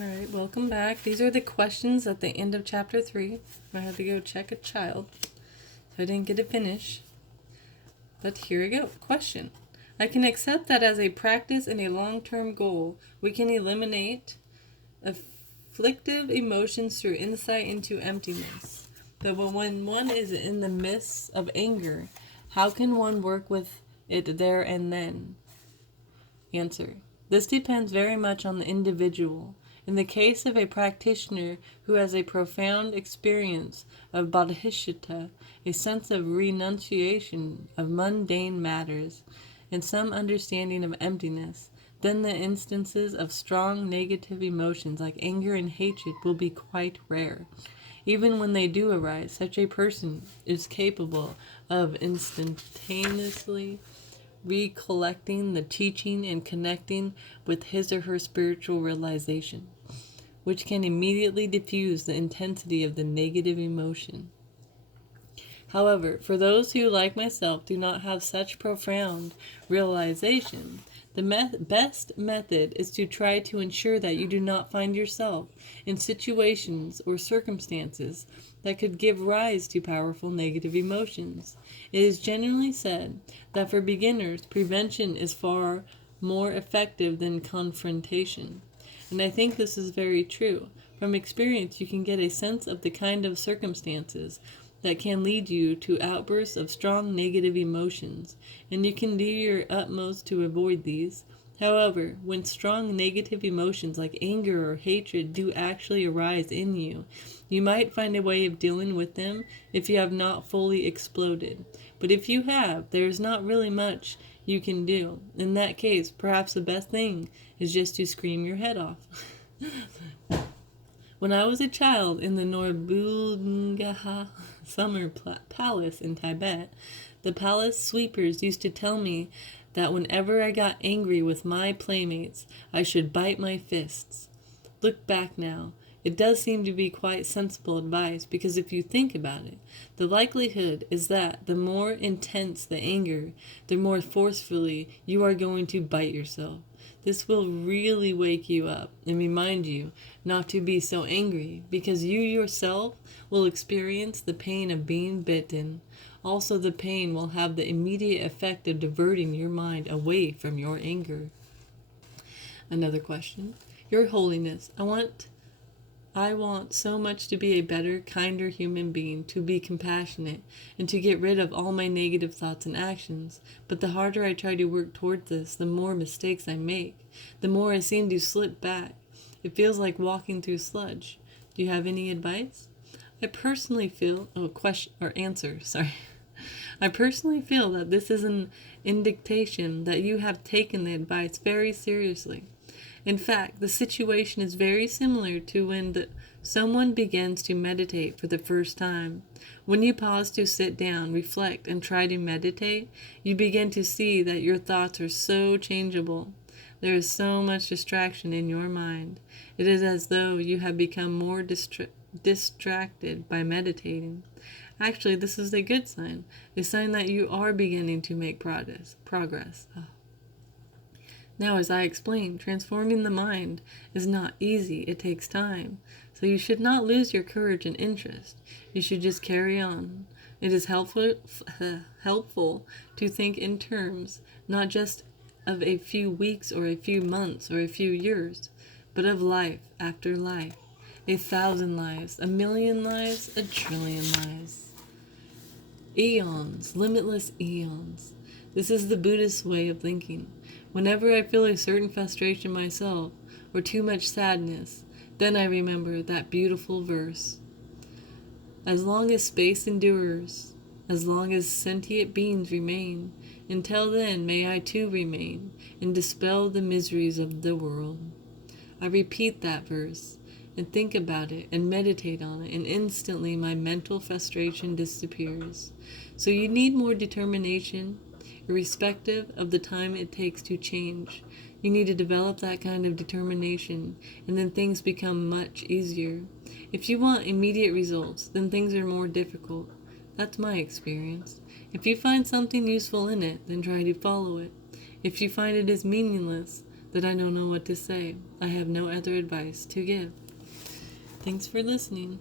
All right, welcome back. These are the questions at the end of chapter 3. I had to go check a child, so I didn't get to finish. But here we go. Question. I can accept that as a practice and a long-term goal, we can eliminate afflictive emotions through insight into emptiness. But when one is in the midst of anger, how can one work with it there and then? Answer. This depends very much on the individual. In the case of a practitioner who has a profound experience of bodhisattva, a sense of renunciation of mundane matters, and some understanding of emptiness, then the instances of strong negative emotions like anger and hatred will be quite rare. Even when they do arise, such a person is capable of instantaneously recollecting the teaching and connecting with his or her spiritual realization, which can immediately diffuse the intensity of the negative emotion. However, for those who, like myself, do not have such profound realization, the best method is to try to ensure that you do not find yourself in situations or circumstances that could give rise to powerful negative emotions. It is generally said that for beginners, prevention is far more effective than confrontation. And I think this is very true. From experience, you can get a sense of the kind of circumstances that can lead you to outbursts of strong negative emotions, and you can do your utmost to avoid these. However, when strong negative emotions like anger or hatred do actually arise in you, you might find a way of dealing with them if you have not fully exploded. But if you have, there is not really much you can do. In that case, perhaps the best thing is just to scream your head off. When I was a child in the Norbungaha summer palace in Tibet, the palace sweepers used to tell me that whenever I got angry with my playmates, I should bite my fists. Look back now. It does seem to be quite sensible advice, because if you think about it, the likelihood is that the more intense the anger, the more forcefully you are going to bite yourself. This will really wake you up and remind you not to be so angry, because you yourself will experience the pain of being bitten. Also, the pain will have the immediate effect of diverting your mind away from your anger. Another question. Your Holiness, I want so much to be a better, kinder human being, to be compassionate, and to get rid of all my negative thoughts and actions. But the harder I try to work toward this, the more mistakes I make. The more I seem to slip back. It feels like walking through sludge. Do you have any advice? I personally feel that this is an indication that you have taken the advice very seriously. In fact, the situation is very similar to when someone begins to meditate for the first time. When you pause to sit down, reflect, and try to meditate, you begin to see that your thoughts are so changeable. There is so much distraction in your mind. It is as though you have become more distracted by meditating. Actually, this is a good sign, a sign that you are beginning to make progress. Now, as I explained, transforming the mind is not easy. It takes time. So you should not lose your courage and interest. You should just carry on. It is helpful to think in terms not just of a few weeks or a few months or a few years, but of life after life. 1,000 lives, 1,000,000 lives, 1,000,000,000,000 lives. Eons, limitless eons. This is the Buddhist way of thinking. Whenever I feel a certain frustration myself, or too much sadness, then I remember that beautiful verse. As long as space endures, as long as sentient beings remain, until then may I too remain, and dispel the miseries of the world. I repeat that verse, and think about it, and meditate on it, and instantly my mental frustration disappears. So you need more determination, irrespective of the time it takes to change. You need to develop that kind of determination, and then things become much easier. If you want immediate results, then things are more difficult. That's my experience. If you find something useful in it, then try to follow it. If you find it is meaningless, that I don't know what to say. I have no other advice to give. Thanks for listening.